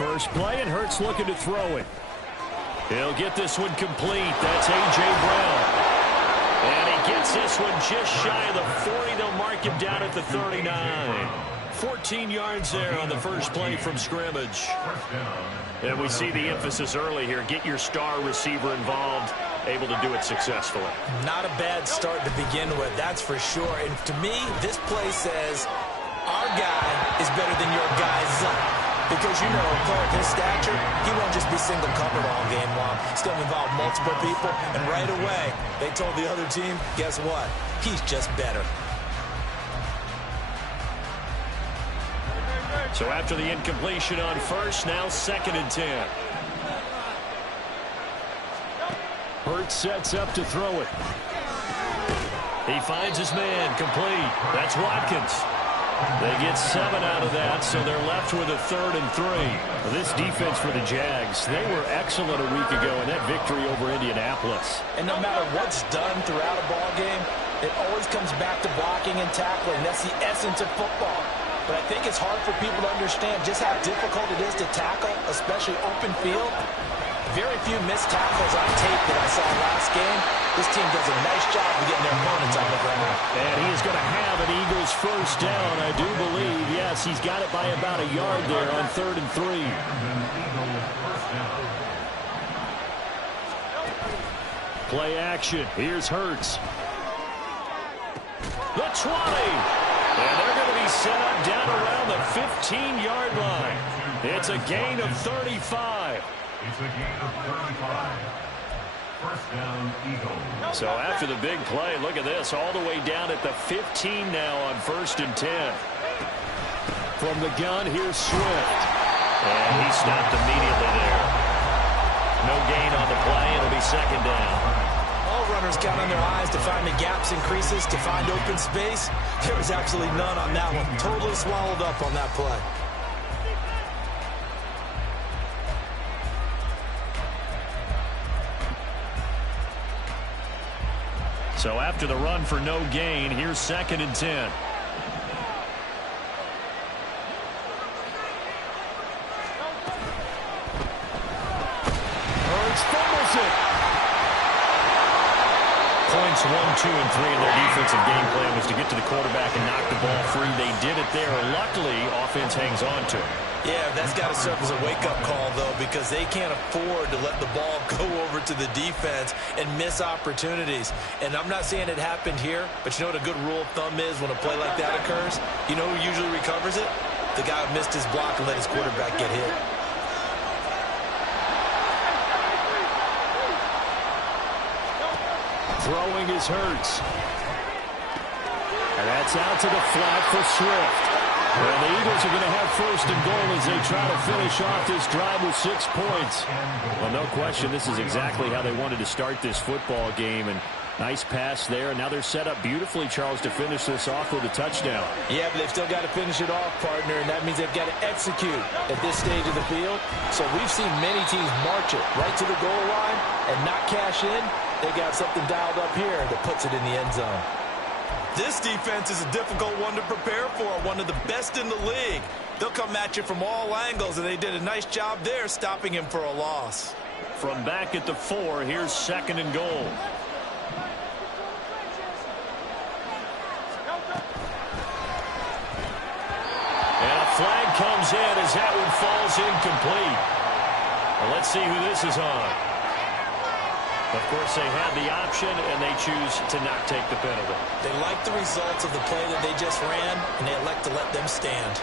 First play, and Hurts looking to throw it. He'll get this one complete. That's A.J. Brown. And he gets this one just shy of the 40. They'll mark him down at the 39. 14 yards there on the first play from scrimmage. And we see the emphasis early here. Get your star receiver involved. Able to do it successfully. Not a bad start to begin with, that's for sure. And to me, this play says our guy is better than your guy's. Because, you know, a player of his stature, he won't just be single covered all game long. He's going to involve multiple people. And right away, they told the other team, guess what? He's just better. So after the incompletion on first, now 2nd and 10. Hurts sets up to throw it. He finds his man, complete. That's Watkins. They get 7 out of that, so they're left with a 3rd and 3. This defense for the Jags, they were excellent a week ago in that victory over Indianapolis. And no matter what's done throughout a ball game, it always comes back to blocking and tackling. That's the essence of football. But I think it's hard for people to understand just how difficult it is to tackle, especially open field. Very few missed tackles on tape that I saw last game. This team does a nice job of getting their opponents on the ground. And he is going to have an Eagles first down, I do believe. Yes, he's got it by about a yard there on 3rd and 3. Play action. Here's Hurts. The 20. And they're going to be set up down around the 15-yard line. It's a gain of 35. It's a gain of 35. First down, Eagles. So after the big play, look at this, all the way down at the 15 now on 1st and 10. From the gun, here's Swift. And he stopped immediately there. No gain on the play. It'll be 2nd down. All runners count on their eyes to find the gaps and creases, to find open space. There was absolutely none on that one. Totally swallowed up on that play. So after the run for no gain, here's 2nd and 10. Hurts fumbles it. Points 1, 2, and 3 in their defensive game plan was to get to the quarterback and knock the ball free. They did it there. Luckily, offense hangs on to it. Yeah, that's got to serve as a wake-up call, though, because they can't afford to let the ball go over to the defense and miss opportunities. And I'm not saying it happened here, but you know what a good rule of thumb is when a play like that occurs? You know who usually recovers it? The guy who missed his block and let his quarterback get hit. Throwing is Hurts. And that's out to the flat for Swift. Well, the Eagles are going to have 1st and goal as they try to finish off this drive with 6 points. Well, no question, this is exactly how they wanted to start this football game. And nice pass there. And now they're set up beautifully, Charles, to finish this off with a touchdown. Yeah, but they've still got to finish it off, partner, and that means they've got to execute at this stage of the field. So we've seen many teams march it right to the goal line and not cash in. They got something dialed up here that puts it in the end zone. This defense is a difficult one to prepare for, one of the best in the league. They'll come at you from all angles, and they did a nice job there stopping him for a loss. From back at the 4, here's 2nd and goal. And a flag comes in as that one falls incomplete. Well, let's see who this is on. Of course, they had the option, and they choose to not take the penalty. They like the results of the play that they just ran, and they elect to let them stand.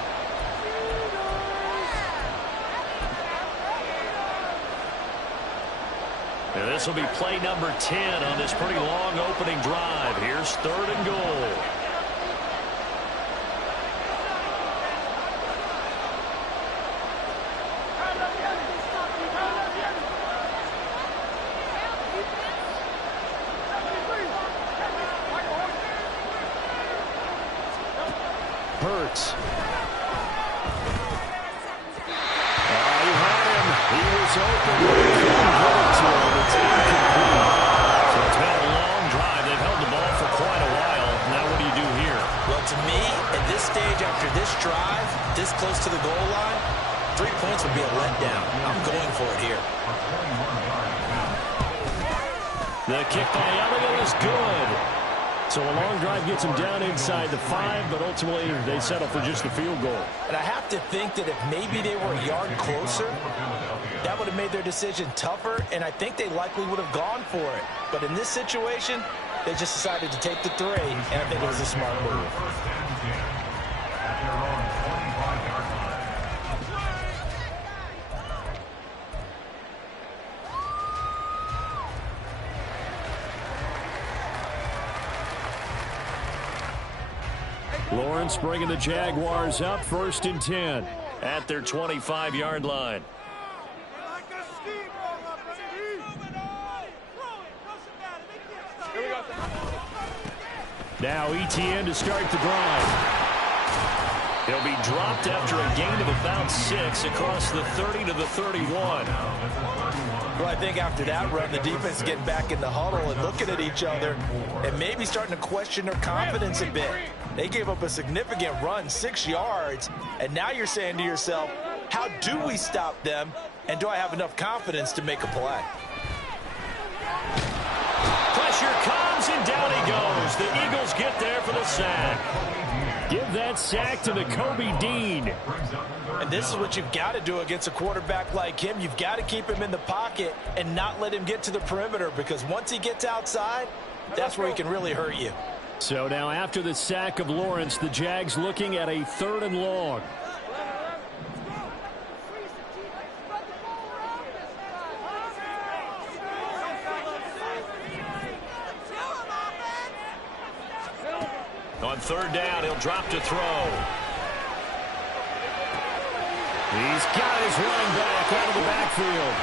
And this will be play number 10 on this pretty long opening drive. Here's 3rd and goal. Hurts. You had him. He was open. It's incomplete. So it's been a long drive. They've held the ball for quite a while. Now what do you do here? Well, to me, at this stage after this drive, this close to the goal line, 3 points would be a letdown. I'm going for it here. The kick by Elliott is good. So a long drive gets him down inside the 5, but ultimately they settle for just the field goal. And I have to think that if maybe they were a yard closer, that would have made their decision tougher, and I think they likely would have gone for it. But in this situation, they just decided to take the 3, and I think it was a smart move. Lawrence bringing the Jaguars up 1st and 10 at their 25-yard line. Now ETN to start the drive. He'll be dropped after a gain of about 6 across the 30 to the 31. Well, I think after that run, the defense getting back in the huddle and looking at each other and maybe starting to question their confidence a bit. They gave up a significant run, 6 yards, and now you're saying to yourself, how do we stop them, and do I have enough confidence to make a play? Pressure comes, and down he goes. The Eagles get there for the sack. Give that sack to the Kobe Dean. And this is what you've got to do against a quarterback like him. You've got to keep him in the pocket and not let him get to the perimeter, because once he gets outside, that's where he can really hurt you. So now after the sack of Lawrence, the Jags looking at a 3rd and long. On 3rd down, he'll drop to throw. He's got his running back out of the backfield.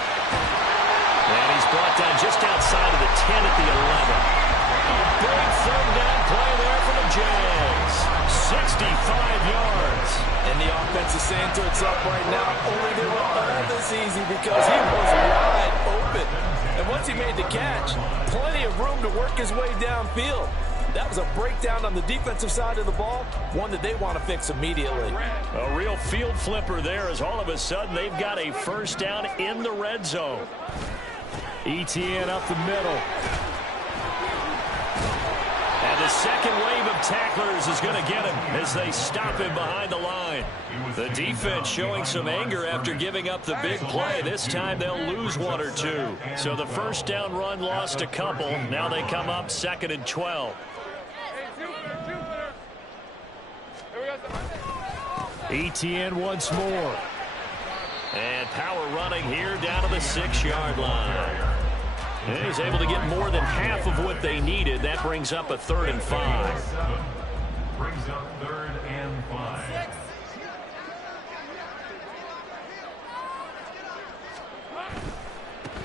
And he's brought down just outside of the 10 at the 11. A big 3rd down play there for the Jags. 65 yards. And the offense is saying to itself right now, only they were all this easy because he was wide open. And once he made the catch, plenty of room to work his way downfield. That was a breakdown on the defensive side of the ball, one that they want to fix immediately. A real field flipper there, as all of a sudden they've got a 1st down in the red zone. ETN up the middle. And the second wave of tacklers is going to get him as they stop him behind the line. The defense showing some anger after giving up the big play. This time they'll lose 1 or 2. So the 1st down run lost a couple. Now they come up 2nd and 12. ETN once more. And power running here down to the 6-yard line. And he's able to get more than half of what they needed. That brings up a 3rd and 5. Brings up 3rd and 5.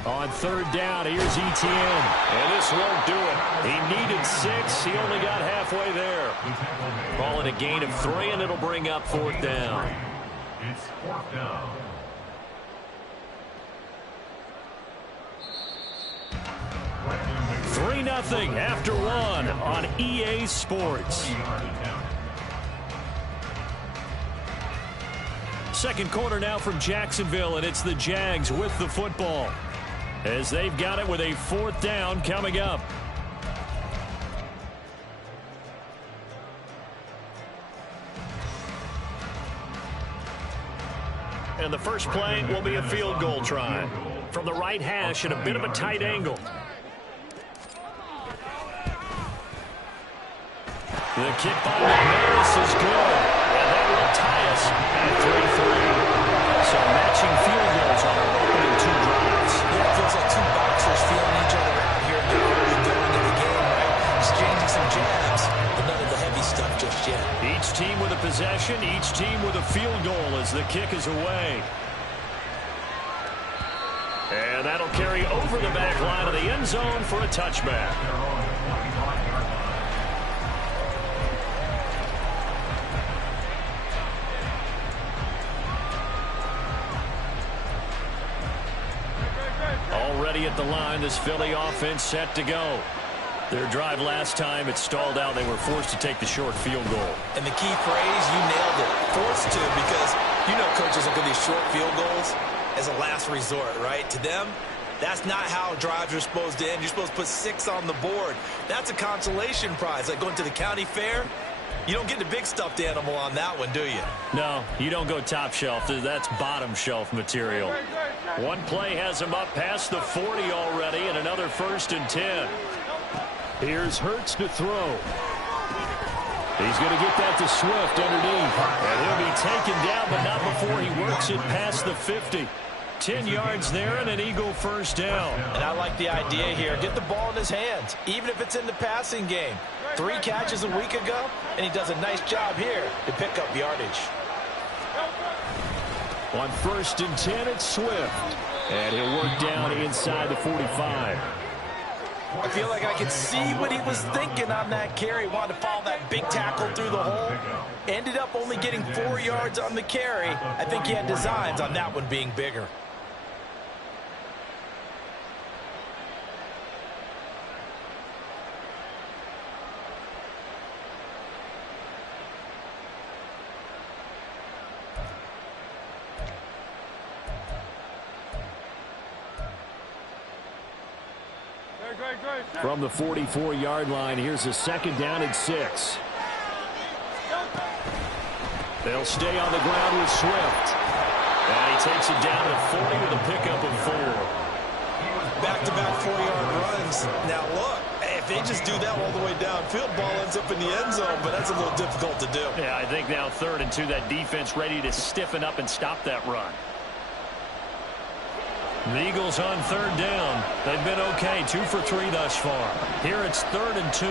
On 3rd down, here's ETN. And this won't do it. He needed 6. He only got halfway there. Ball in a gain of 3, and it'll bring up 4th down. It's 4th down. Three 0 after 1 on EA Sports. Second quarter now from Jacksonville, and it's the Jags with the football, as they've got it with a 4th down coming up. And the first play will be a field goal try from the right hash at a bit of a tight angle. The kick by McManus is good, and that will tie us at 3-3. So matching field goals on our opening 2 drives. Yeah, it feels like 2 boxers feeling each other out here in the early going of the game, right? Exchanging some jabs, but none of the heavy stuff just yet. Each team with a possession, each team with a field goal as the kick is away. And that'll carry over the back line of the end zone for a touchback. Already at the line, this Philly offense set to go. Their drive last time, it stalled out. They were forced to take the short field goal. And the key phrase, you nailed it, forced to, because You know coaches look at these short field goals as a last resort, right? To them, that's not how drives are supposed to end. You're supposed to put 6 on the board. That's a consolation prize. Like going to the county fair, you don't get the big stuffed animal on that one, do you? No, you don't go top shelf. That's bottom shelf material. One play has him up past the 40 already, and another 1st and 10. Here's Hurts to throw. He's going to get that to Swift underneath. And he'll be taken down, but not before he works it past the 50. 10 yards there and an Eagle 1st down. And I like the idea here. Get the ball in his hands, even if it's in the passing game. 3 catches a week ago, and he does a nice job here to pick up yardage. On 1st and 10, it's Swift. And he'll work down inside the 45. I feel like I could see what he was thinking on that carry. Wanted to follow that big tackle through the hole. Ended up only getting 4 yards on the carry. I think he had designs on that one being bigger. From the 44-yard line, here's a 2nd down and 6. They'll stay on the ground with Swift. And he takes it down to 40 with a pickup of 4. Back-to-back 4-yard runs. Now, look, if they just do that all the way downfield, ball ends up in the end zone, but that's a little difficult to do. Yeah, I think now 3rd and 2, that defense ready to stiffen up and stop that run. The Eagles on 3rd down. They've been okay, 2 for 3 thus far. Here it's 3rd and 2.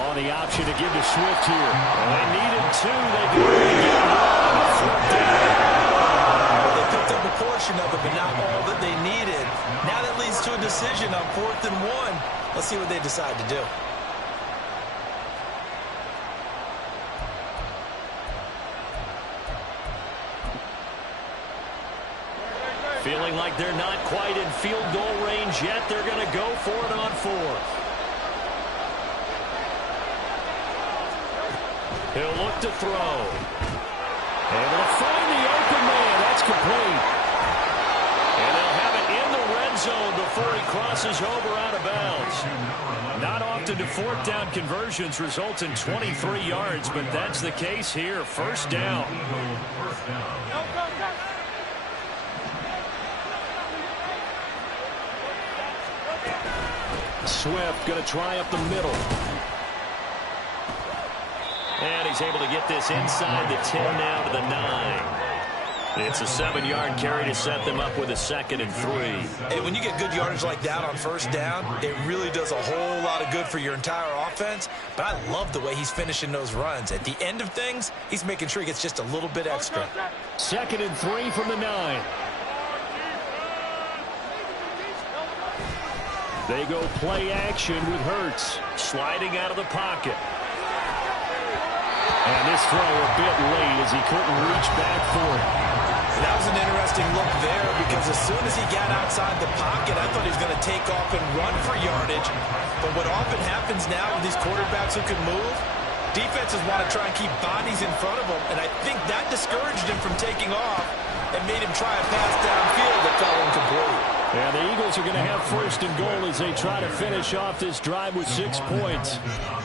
On the option to give to Swift here. They needed 2. They do it again. 4th down. Well, they picked up a portion of it, but not all that they needed. Now that leads to a decision on 4th and 1. Let's see what they decide to do. Feeling like they're not quite in field goal range yet. They're going to go for it on 4th. He'll look to throw. Able to find the open man. That's complete. And they'll have it in the red zone before he crosses over out of bounds. Not often do 4th down conversions result in 23 yards, but that's the case here. 1st down. Swift going to try up the middle. And he's able to get this inside the 10 now to the 9. It's a 7-yard carry to set them up with a 2nd and 3. Hey, when you get good yardage like that on 1st down, it really does a whole lot of good for your entire offense. But I love the way he's finishing those runs. At the end of things, he's making sure he gets just a little bit extra. 2nd and 3 from the 9. They go play action with Hurts. Sliding out of the pocket. And this throw a bit late as he couldn't reach back for it. That was an interesting look there because as soon as he got outside the pocket, I thought he was going to take off and run for yardage. But what often happens now with these quarterbacks who can move, defenses want to try and keep bodies in front of them. And I think that discouraged him from taking off and made him try a pass downfield that fell incomplete. And the Eagles are going to have 1st and goal as they try to finish off this drive with 6 points.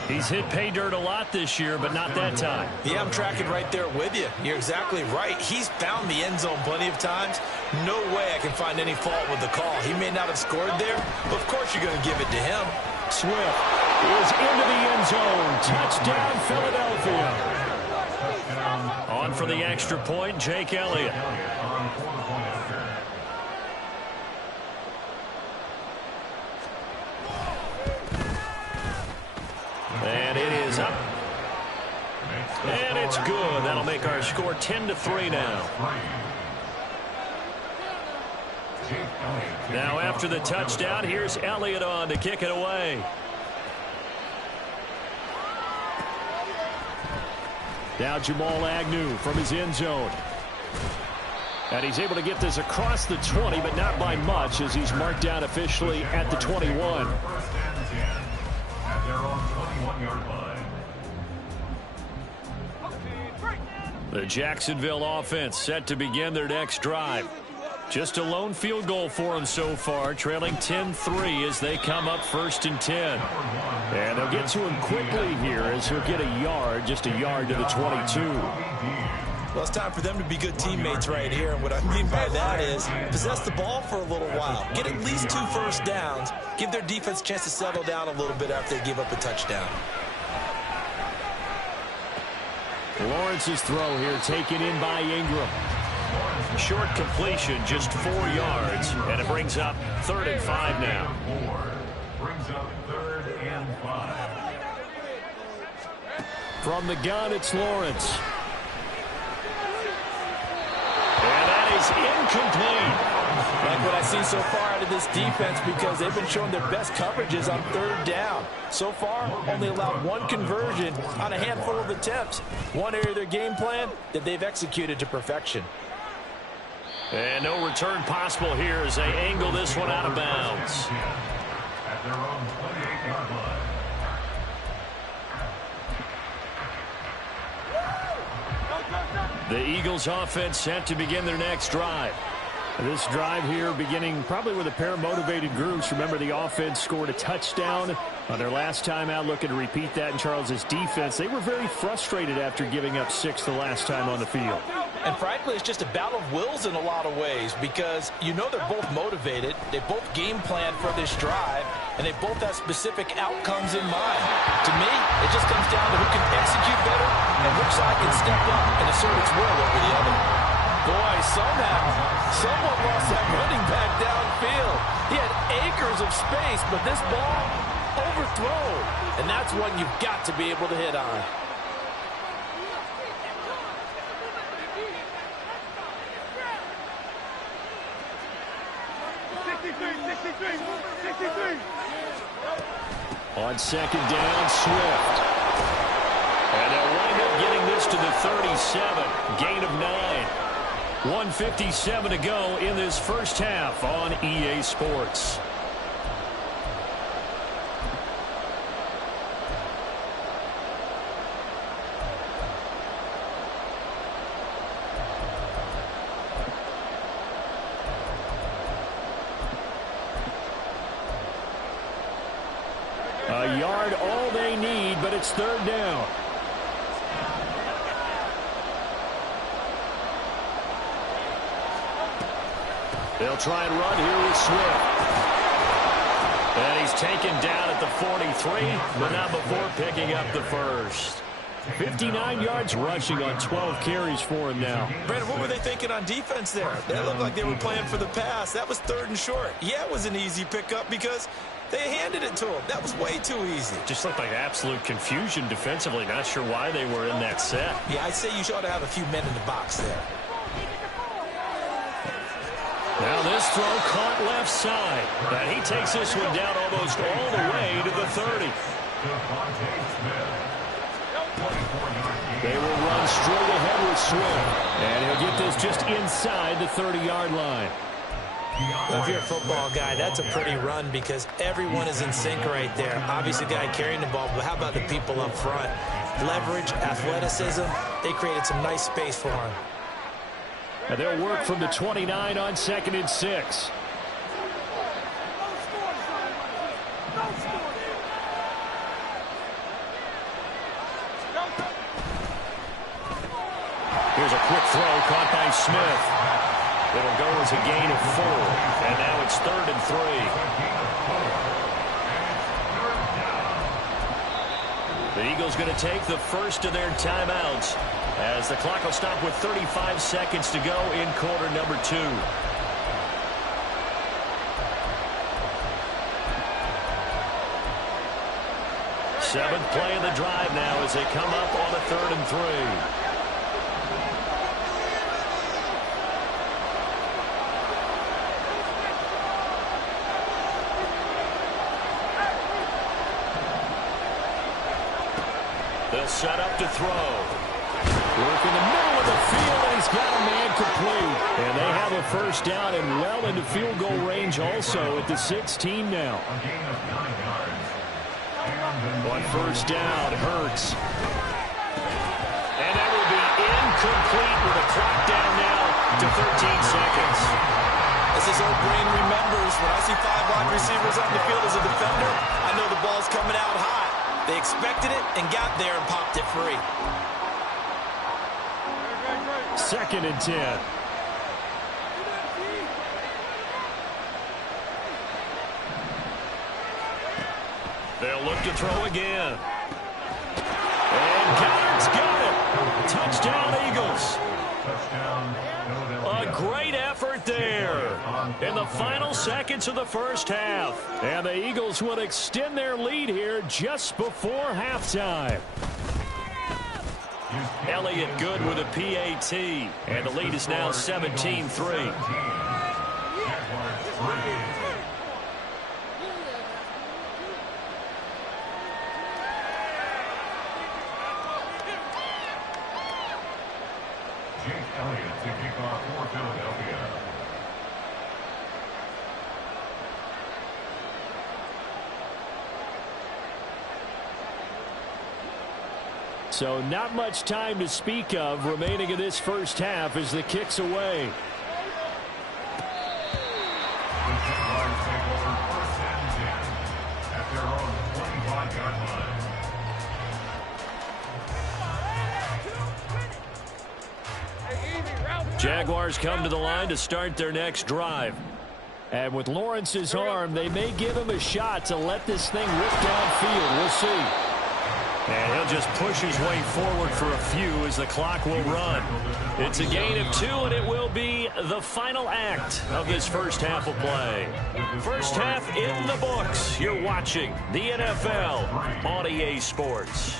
He's hit pay dirt a lot this year, but not that time. Yeah, I'm tracking right there with you. You're exactly right. He's found the end zone plenty of times. No way I can find any fault with the call. He may not have scored there, but of course you're going to give it to him. Swift is into the end zone. Touchdown, Philadelphia. On for the extra point, Jake Elliott. And it is up. And it's good. That'll make our score 10-3 now. Now after the touchdown, here's Elliott on to kick it away. Now Jamal Agnew from his end zone. And he's able to get this across the 20, but not by much, as he's marked down officially at the 21. First and 10 at their own 21-yard line. The Jacksonville offense set to begin their next drive. Just a lone field goal for them so far, trailing 10-3 as they come up 1st and 10. And they'll get to him quickly here as he'll get a yard, just a yard to the 22. Well, it's time for them to be good teammates right here. And what I mean by that is possess the ball for a little while. Get at least 2 first downs. Give their defense a chance to settle down a little bit after they give up a touchdown. Lawrence's throw here taken in by Ingram. Short completion, just 4 yards, and it brings up 3rd and 5 now. Brings up 3rd and 5. From the gun, it's Lawrence. And that is incomplete. Like what I've seen so far out of this defense, because they've been showing their best coverages on 3rd down. So far, only allowed 1 conversion on a handful of attempts. One area of their game plan that they've executed to perfection. And no return possible here as they angle this one out of bounds. At their own 28-yard line. The Eagles offense set to begin their next drive. This drive here beginning probably with a pair of motivated groups. Remember, the offense scored a touchdown on their last time out, looking to repeat that in Charles's defense. They were very frustrated after giving up 6 the last time on the field. And frankly, it's just a battle of wills in a lot of ways, because you know they're both motivated. They both game plan for this drive, and they both have specific outcomes in mind. To me, it just comes down to who can execute better and which side can step up and assert its will over the other. Boy, somehow, someone lost that running back downfield. He had acres of space, but this ball overthrown. And that's one you've got to be able to hit on. On 2nd down, Swift. And they'll wind up getting this to the 37. Gain of 9. 1:57 to go in this first half on EA Sports. A yard all they need, but it's 3rd down. They'll try and run here with Swift. And he's taken down at the 43, but not before picking up the first. 59 yards rushing on 12 carries for him now. Brandon, what were they thinking on defense there? That looked like they were playing for the pass. That was 3rd and short. Yeah, it was an easy pickup because they handed it to him. That was way too easy. Just looked like absolute confusion defensively. Not sure why they were in that set. Yeah, I'd say you ought to have a few men in the box there. Now this throw caught left side. And he takes this one down almost all the way to the 30. They will run straight ahead with Swift. And he'll get this just inside the 30-yard line. Well, if you're a football guy, that's a pretty run because everyone is in sync right there. Obviously, the guy carrying the ball, but how about the people up front? Leverage, athleticism, they created some nice space for him. And they'll work from the 29 on 2nd and 6. Here's a quick throw caught by Smith. It'll go as a gain of 4. And now it's 3rd and 3. The Eagles going to take the first of their timeouts as the clock will stop with 35 seconds to go in quarter number 2. 7th play of the drive now as they come up on a 3rd and 3. They'll set up to throw. Work in the middle of the field, and he's got a man complete. And they have a first down and well into field goal range also at the 16 now. A gain of 9 yards. On first down, Hurts. And that will be incomplete with a clock down now to 13 seconds. As his old brain remembers, when I see 5 wide receivers on the field as a defender, I know the ball's coming out hot. They expected it and got there and popped it free. 2nd and 10. They'll look to throw again. And Goddard's got it. Touchdown, Eagles. Touchdown, Philadelphia. A great effort there in the final seconds of the first half. And the Eagles will extend their lead here just before halftime. Elliott good with a PAT. And the lead is now 17-3. Elliott to kick off for Philadelphia. So not much time to speak of remaining in this first half as the kick's away. The Jaguars take over 1st and 10 at their own 25-yard line. Jaguars come to the line to start their next drive. And with Lawrence's arm, they may give him a shot to let this thing rip downfield. We'll see. And he'll just push his way forward for a few as the clock will run. It's a gain of 2, and it will be the final act of this first half of play. First half in the books. You're watching the NFL on EA Sports.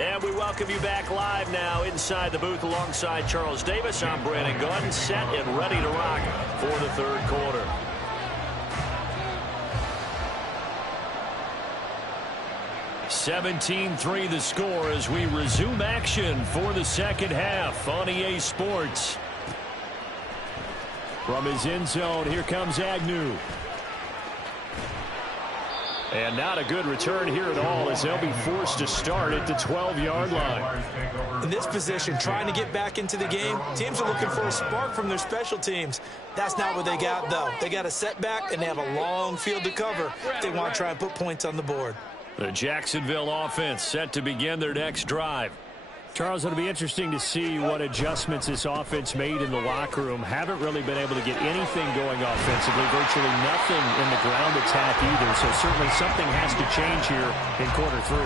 And we welcome you back live now inside the booth alongside Charles Davis. I'm Brandon Gunn, set and ready to rock for the third quarter. (17-3) the score as we resume action for the second half on EA Sports. From his end zone, here comes Agnew. And not a good return here at all as they'll be forced to start at the 12-yard line. In this position, trying to get back into the game, teams are looking for a spark from their special teams. That's not what they got, though. They got a setback, and they have a long field to cover if they want to try and put points on the board. The Jacksonville offense set to begin their next drive. Charles, it'll be interesting to see what adjustments this offense made in the locker room. Haven't really been able to get anything going offensively, virtually nothing in the ground attack either. So certainly something has to change here in quarter 3.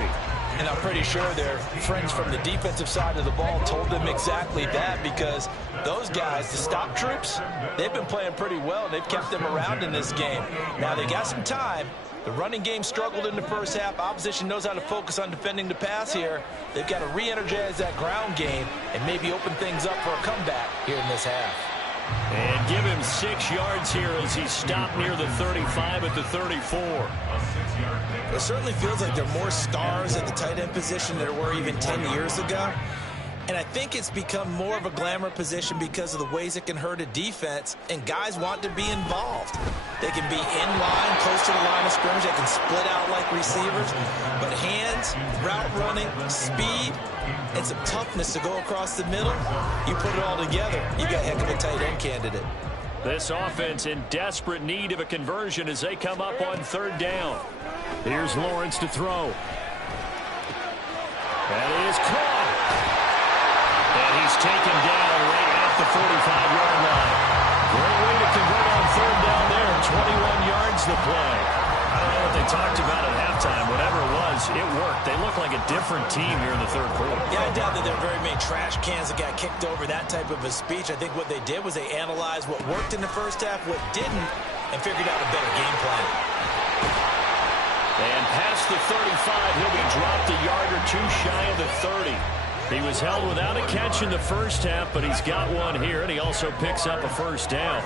And I'm pretty sure their friends from the defensive side of the ball told them exactly that, because those guys, the stop troops, they've been playing pretty well. They've kept them around in this game. Now they got some time. The running game struggled in the first half. Opposition knows how to focus on defending the pass here. They've got to re-energize that ground game and maybe open things up for a comeback here in this half. And give him 6 yards here as he stopped near the 35 at the 34. It certainly feels like there are more stars at the tight end position than there were even 10 years ago. And I think it's become more of a glamour position because of the ways it can hurt a defense, and guys want to be involved. They can be in line, close to the line of scrimmage. They can split out like receivers. But hands, route running, speed, and some toughness to go across the middle, you put it all together, you got a heck of a tight end candidate. This offense in desperate need of a conversion as they come up on 3rd down. Here's Lawrence to throw. That is caught. And he's taken down right at the 45-yard line. Great way to convert on 3rd down there. 21 yards the play. I don't know what they talked about at halftime. Whatever it was, it worked. They look like a different team here in the 3rd quarter. Yeah, I doubt that there are very many trash cans that got kicked over that type of a speech. I think what they did was they analyzed what worked in the first half, what didn't, and figured out a better game plan. And past the 35, he'll be dropped a yard or 2 shy of the 30. He was held without a catch in the first half, but he's got one here, and he also picks up a first down.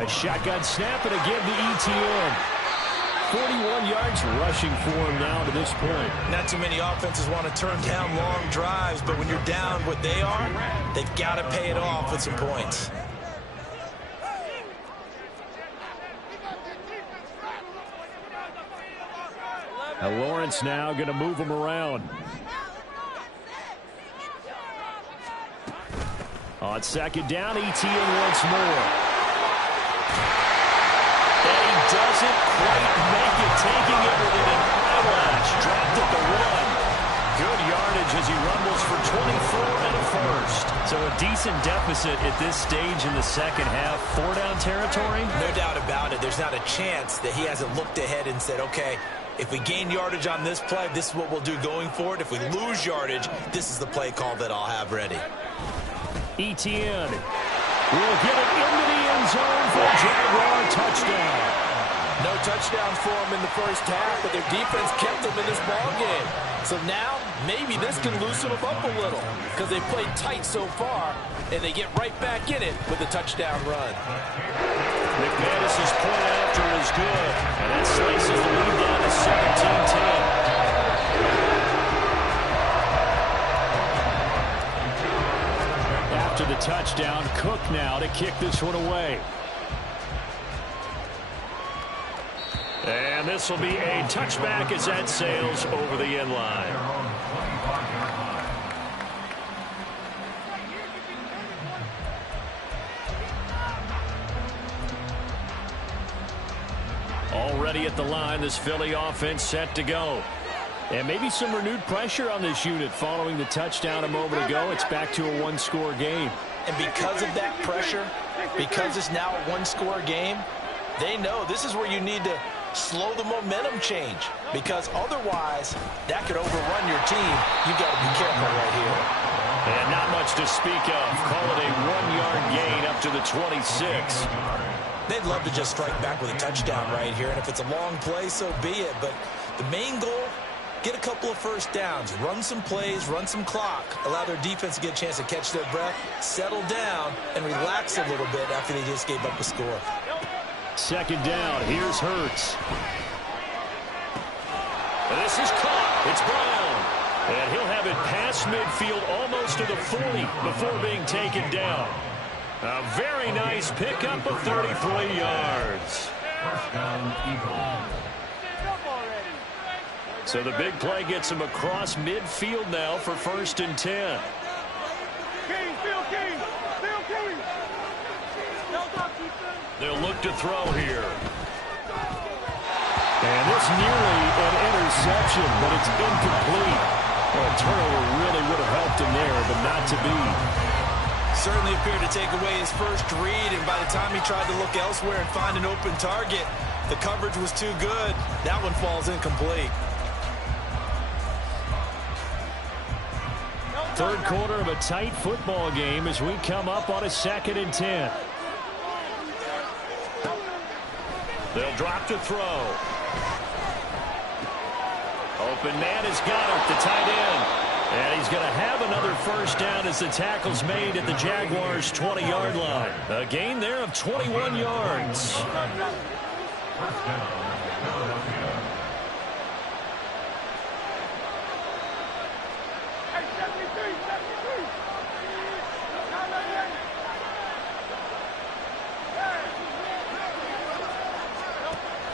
A shotgun snap and again to ETN. 41 yards rushing for him now to this point. Not too many offenses want to turn down long drives, but when you're down what they are, they've got to pay it off with some points. Now Lawrence now going to move him around. On second down, ETN once more. And he doesn't quite make it, taking it with an eyelash. Dropped at the 1. Good yardage as he rumbles for 24 and a first. So a decent deficit at this stage in the second half. 4-down territory? No doubt about it. There's not a chance that he hasn't looked ahead and said, okay, if we gain yardage on this play, this is what we'll do going forward. If we lose yardage, this is the play call that I'll have ready. ETN will get it into the end zone for a Jaguar touchdown. No touchdowns for them in the first half, but their defense kept them in this ball game. So now, maybe this can loosen them up a little because they played tight so far, and they get right back in it with a touchdown run. McManus's point after is good, and that slices the lead down to 17-10. After the touchdown, Cook now to kick this one away. And this will be a touchback as that sails over the end line. Already at the line, this Philly offense set to go. And maybe some renewed pressure on this unit following the touchdown a moment ago. It's back to a one-score game. And because of that pressure, because it's now a one-score game, they know this is where you need to slow the momentum change. Because otherwise, that could overrun your team. You've got to be careful right here. And not much to speak of. Call it a 1-yard gain up to the 26. They'd love to just strike back with a touchdown right here. And if it's a long play, so be it. But the main goal, get a couple of first downs, run some plays, run some clock, allow their defense to get a chance to catch their breath, settle down, and relax a little bit after they just gave up a score. Second down, here's Hurts. This is caught. It's Brown. And he'll have it past midfield almost to the 40 before being taken down. A very nice pickup of 33 yards. First down, Eagles. So the big play gets him across midfield now for 1st and 10. They'll look to throw here. And this nearly an interception, but it's incomplete. Well, a turnover really would have helped him there, but not to be. Certainly appeared to take away his first read, and by the time he tried to look elsewhere and find an open target, the coverage was too good. That one falls incomplete. Third quarter of a tight football game as we come up on a 2nd and 10. They'll drop to throw. Open man has got it, the tight end. And he's going to have another first down as the tackle's made at the Jaguars' 20-yard line. A gain there of 21 yards. First down, Philadelphia.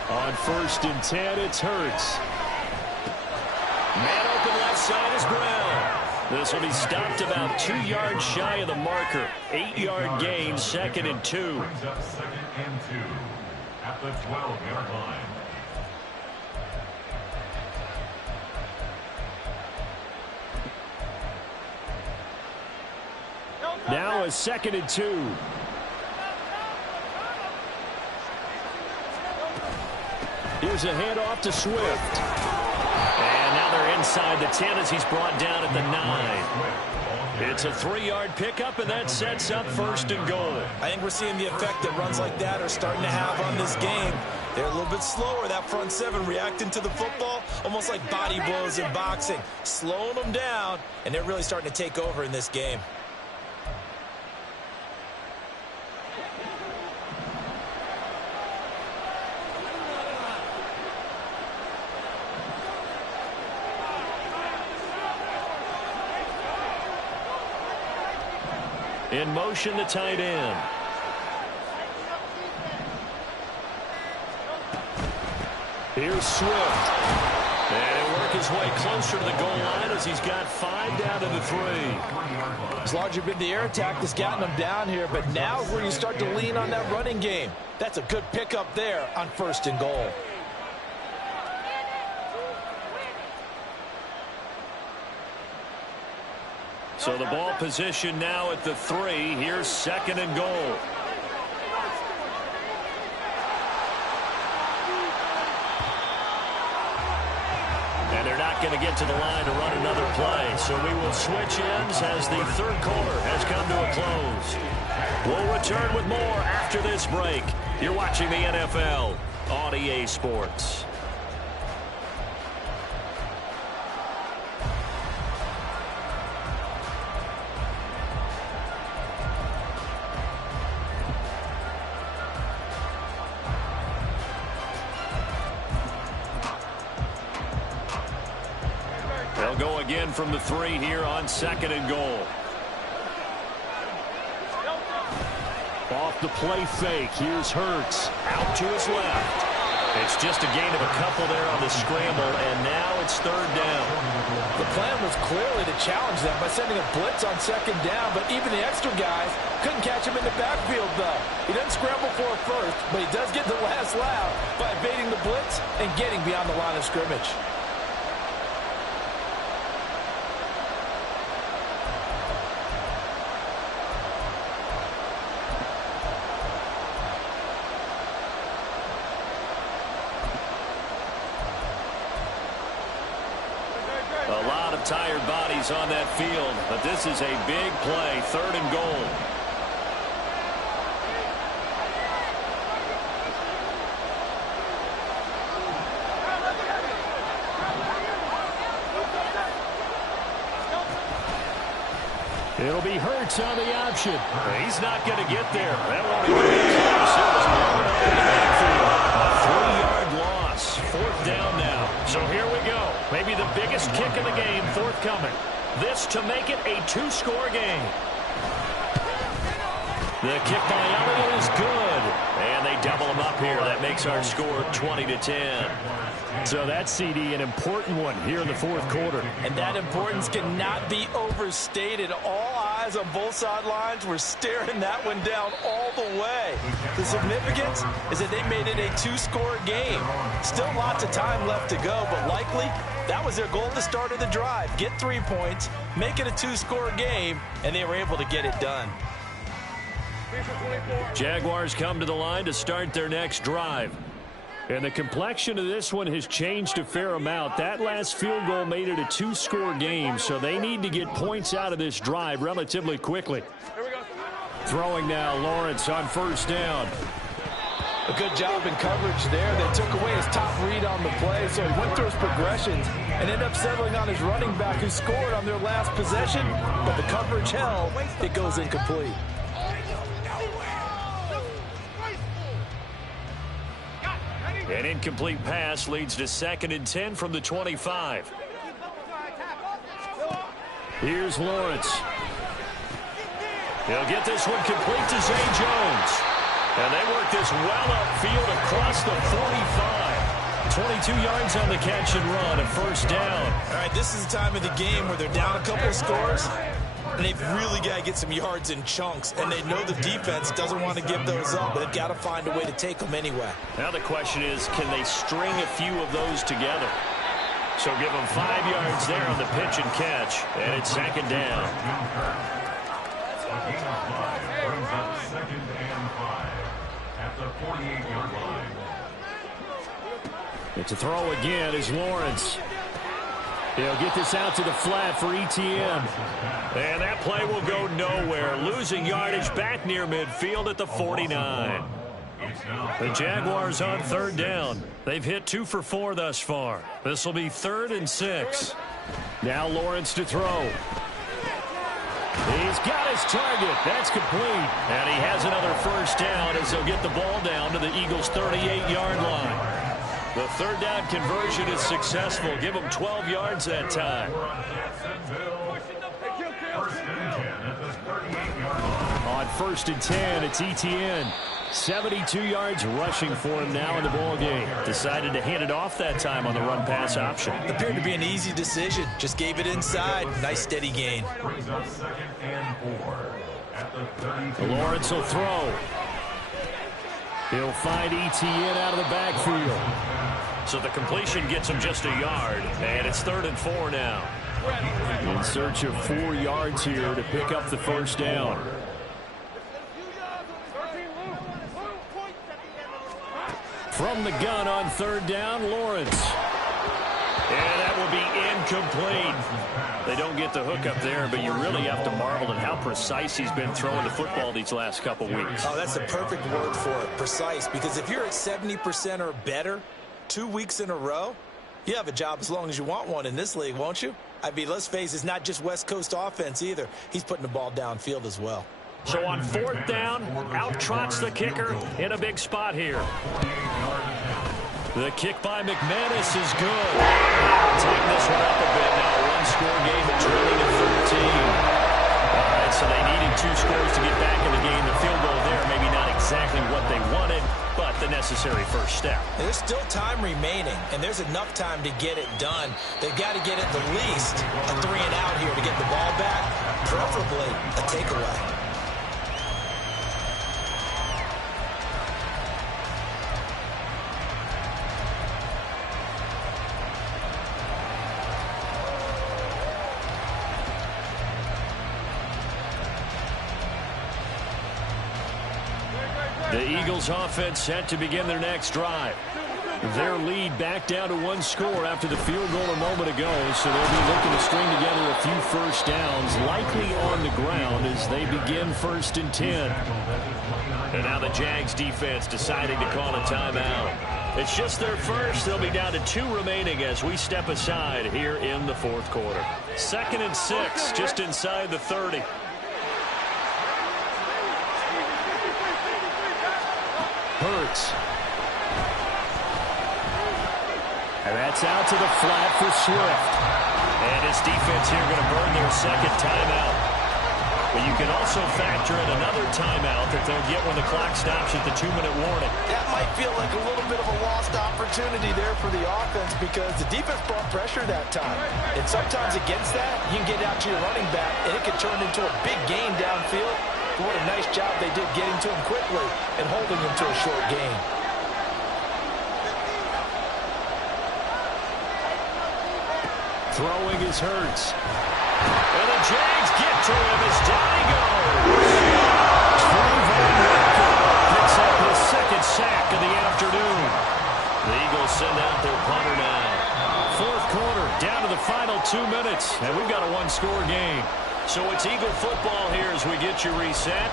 On 1st and 10, it's Hurts. Man open left side is Brown. This will be stopped about 2 yards shy of the marker. 8-yard gain, 2nd and 2. Brings up 2nd and 2 at the 12-yard line. Now a 2nd and 2. Here's a handoff to Swift. And now they're inside the 10 as he's brought down at the 9. It's a 3-yard pickup, and that sets up 1st and goal. I think we're seeing the effect that runs like that are starting to have on this game. They're a little bit slower, that front 7 reacting to the football, almost like body blows in boxing, slowing them down, and they're really starting to take over in this game. In motion, the tight end. Here's Swift. And he'll work his way closer to the goal line as he's got 5 down to the 3. It's largely been the air attack that's gotten them down here, but now is where you start to lean on that running game. That's a good pickup there on 1st and goal. So the ball position now at the 3. Here's 2nd and goal. And they're not going to get to the line to run another play. So we will switch ends as the 3rd quarter has come to a close. We'll return with more after this break. You're watching the NFL on EA Sports. They'll go again from the 3 here on 2nd and goal. Off the play fake. Here's Hurts. Out to his left. It's just a gain of a couple there on the scramble, and now it's 3rd down. The plan was clearly to challenge them by sending a blitz on 2nd down, but even the extra guys couldn't catch him in the backfield, though. He doesn't scramble for it first, but he does get the last laugh by evading the blitz and getting beyond the line of scrimmage. A lot of tired bodies on that field, but this is a big play, 3rd and goal. It'll be Hurts on the option. He's not going to get there. That won't even be close. It was blown out of the backfield. A 3-yard loss. 4th down now. So here we go. Maybe the biggest kick of the game forthcoming. This to make it a 2-score game. The kick by Elliott is good. And they double him up here. That makes our score 20-10. So that's, CD, an important one here in the 4th quarter. And that importance cannot be overstated. All eyes on both sidelines were staring that one down all the way. The significance is that they made it a 2-score game. Still lots of time left to go, but likely that was their goal at the start of the drive. Get 3 points, make it a 2-score game, and they were able to get it done. Jaguars come to the line to start their next drive. And the complexion of this one has changed a fair amount. That last field goal made it a 2-score game, so they need to get points out of this drive relatively quickly. Throwing now, Lawrence on 1st down. A good job in coverage there. They took away his top read on the play, so he went through his progressions and ended up settling on his running back who scored on their last possession, but the coverage held. It goes incomplete. An incomplete pass leads to 2nd and 10 from the 25. Here's Lawrence. He'll get this one complete to Zay Jones. And they work this well upfield across the 45. 22 yards on the catch and run, a 1st down. All right, this is the time of the game where they're down a couple of scores, and they've really got to get some yards in chunks, and they know the defense doesn't want to give those up, but they've got to find a way to take them anyway. Now the question is, can they string a few of those together? So give them 5 yards there on the pitch and catch, and it's 2nd down. A gain of 5 brings up 2nd and 5 at the 48-yard line. It's a throw again is Lawrence. He'll get this out to the flat for ETN. And that play will go nowhere. Losing yardage back near midfield at the 49. The Jaguars on 3rd down. They've hit 2 for 4 thus far. This will be 3rd and 6. Now Lawrence to throw. He's got his target. That's complete. And he has another 1st down as they'll get the ball down to the Eagles' 38-yard line. The 3rd down conversion is successful. Give them 12 yards that time. 1st and 10 at the 38-yard line. 1st and 10. It's ETN. 72 yards rushing for him now in the ball game. Decided to hand it off that time on the run-pass option. Appeared to be an easy decision. Just gave it inside. Nice steady gain. Brings up 2nd and 4 at the 32. Lawrence will throw. He'll find ETN out of the backfield. So the completion gets him just a yard, and it's 3rd and 4 now. In search of 4 yards here to pick up the 1st down. From the gun on 3rd down, Lawrence. And that will be incomplete. They don't get the hook up there, but you really have to marvel at how precise he's been throwing the football these last couple weeks. Oh, that's the perfect word for it, precise. Because if you're at 70% or better 2 weeks in a row, you have a job as long as you want one in this league, won't you? I mean, let's face it, it's not just West Coast offense either. He's putting the ball downfield as well. So on 4th down, out trots the kicker in a big spot here. The kick by McManus is good. Take this one up a bit now. 1-score game and trailing at 13. All right, so they needed 2 scores to get back in the game. The field goal there, maybe not exactly what they wanted, but the necessary first step. There's still time remaining, and there's enough time to get it done. They've got to get at the least a 3 and out here to get the ball back, preferably a takeaway. The Eagles offense set to begin their next drive. Their lead back down to 1 score after the field goal a moment ago, so they'll be looking to string together a few first downs, likely on the ground as they begin 1st and 10. And now the Jags defense deciding to call a timeout. It's just their first. They'll be down to 2 remaining as we step aside here in the 4th quarter. 2nd and 6, just inside the 30. Hurts. And that's out to the flat for Swift. And his defense here going to burn their 2nd timeout. But you can also factor in another timeout that they'll get when the clock stops at the 2-minute warning. That might feel like a little bit of a lost opportunity there for the offense because the defense brought pressure that time. And sometimes against that, you can get out to your running back, and it can turn into a big gain downfield. What a nice job they did getting to him quickly and holding him to a short gain. Throwing is Hurts. And the Jags get to him as down he goes. Picks up his 2nd sack of the afternoon. The Eagles send out their punter now. 4th quarter, down to the final 2 minutes, and we've got a 1-score game. So it's Eagle football here as we get you reset.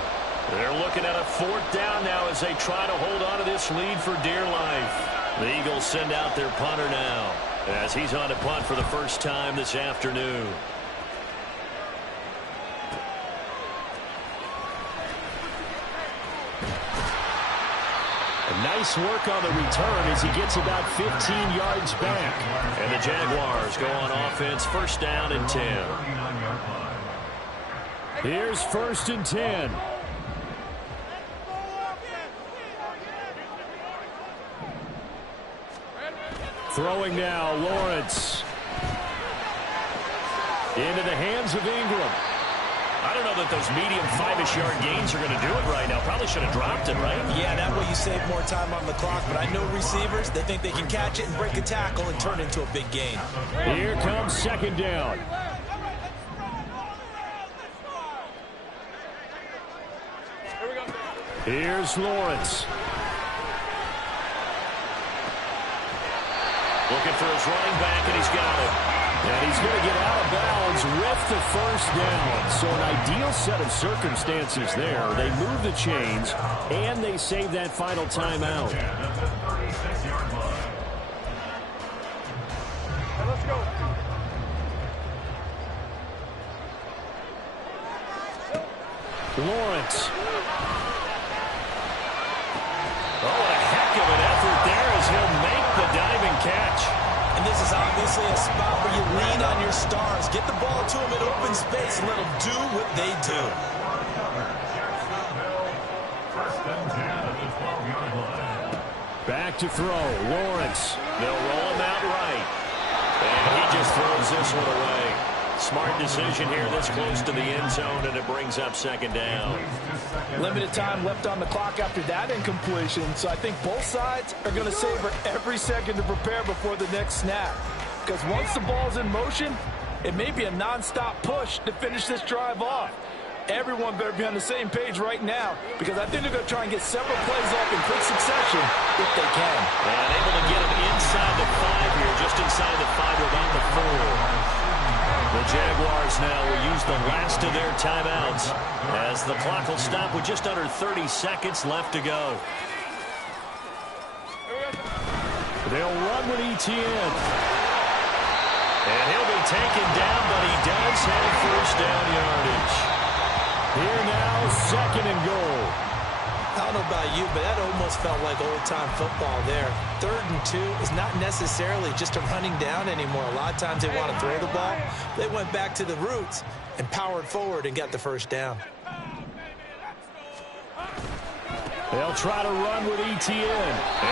They're looking at a 4th down now as they try to hold on to this lead for dear life. The Eagles send out their punter now as he's on to punt for the first time this afternoon. Nice work on the return as he gets about 15 yards back. And the Jaguars go on offense, 1st down and 10. Here's 1st and 10. Throwing now, Lawrence. Into the hands of Ingram. I don't know that those medium 5-ish yard gains are going to do it right now. Probably should have dropped it, right? Yeah, that way you save more time on the clock. But I know receivers, they think they can catch it and break a tackle and turn it into a big gain. Here comes 2nd down. Here's Lawrence. Looking for his running back, and he's got it. And he's going to get out of bounds with the 1st down. So an ideal set of circumstances there. They move the chains, and they save that final timeout. Let's go. Lawrence. Oh, what a heck of an effort there as he'll make the diving catch. And this is obviously a spot where you lean on your stars. Get the ball to them in open space and let them do what they do. Back to throw. Lawrence. They'll roll him out right. And he just throws this one away. Smart decision here this close to the end zone, and it brings up second down. Limited time left on the clock after that incompletion, so I think both sides are going to savor every second to prepare before the next snap. Because once the ball's in motion, it may be a non-stop push to finish this drive off. Everyone better be on the same page right now, because I think they're going to try and get several plays off in quick succession if they can. And able to get him inside the 5 here, just inside the 5 without the 4. The Jaguars now will use the last of their timeouts as the clock will stop with just under 30 seconds left to go. They'll run with Etienne. And he'll be taken down, but he does have first down yardage. Here now, second and goal. I don't know about you, but that almost felt like old-time football there. 3rd and 2 is not necessarily just a running down anymore. A lot of times they want to throw the ball. They went back to the roots and powered forward and got the first down. They'll try to run with Etienne.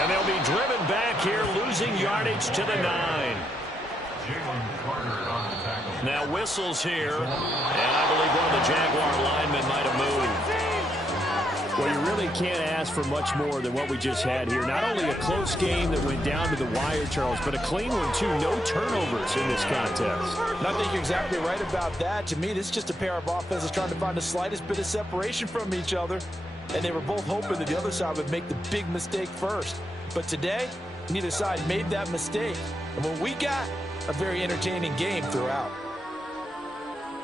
And they'll be driven back here, losing yardage to the 9. Now whistles here, and I believe one of the Jaguar linemen might have moved. Well, you really can't ask for much more than what we just had here. Not only a close game that went down to the wire, Charles, but a clean one, too. No turnovers in this contest. And I think you're exactly right about that. To me, this is just a pair of offenses trying to find the slightest bit of separation from each other. And they were both hoping that the other side would make the big mistake first. But today, neither side made that mistake. And what we got, a very entertaining game throughout.